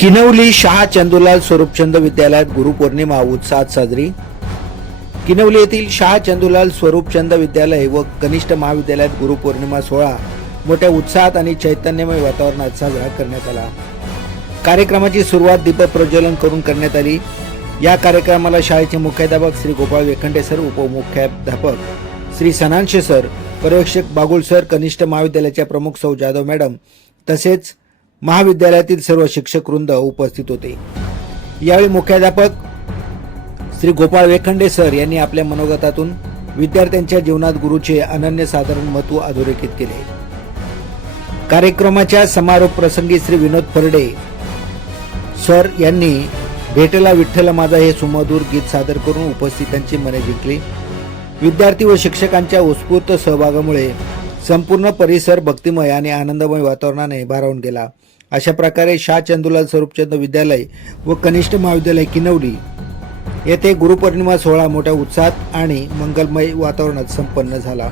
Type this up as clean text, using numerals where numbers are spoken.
किनवली शाह चंदूलाल स्वरूपचंद विद्यालयात गुरुपौर्णिमा उत्साहात साजरी। किनवली येथील शाह चंदूलाल स्वरूपचंद विद्यालय व कनिष्ठ महाविद्यालयात गुरुपौर्णिमा सोहळा मोठ्या उत्साहात आणि चैतन्यमय वातावरणात साजरा करण्यात आला। कार्यक्रमाची सुरुवात दीप प्रज्वलन करून करण्यात आली। या कार्यक्रमाला शाळेचे मुख्याध्यापक श्री गोपाळ वेखंडे सर, उपमुख्याध्यापक श्री सनांश सर, पर्यवेक्षक बागुल सर, कनिष्ठ महाविद्यालयाच्या प्रमुख सौ जाधव मॅडम तसेच महाविद्यालयातील सर्व शिक्षक वृंद उपस्थित होते। यावेळी मुख्याध्यापक श्री गोपाळ वेखंडे सर यांनी आपल्या मनोगतातून विद्यार्थ्यांच्या जीवनात गुरुचे अनन्यसाधारण महत्त्व अधोरेखित केले। कार्यक्रमाच्या समारोप प्रसंगी श्री विनोद फरडे सर यांनी भेटला विठ्ठल माझा हे सुमधुर गीत सादर करून उपस्थितांची मने जिंकली। विद्यार्थी व शिक्षकांच्या उत्स्फूर्त सहभागामुळे संपूर्ण परिसर भक्तिमय आणि आनंदमय वातावरणाने भारावून गेला। अशा प्रकारे शाह चंदूलाल स्वरूपचंद विद्यालय व कनिष्ठ महाविद्यालय किनवली येथे गुरुपौर्णिमा सोहळा मोठ्या उत्साहात आणि मंगलमय वातावरणात संपन्न झाला।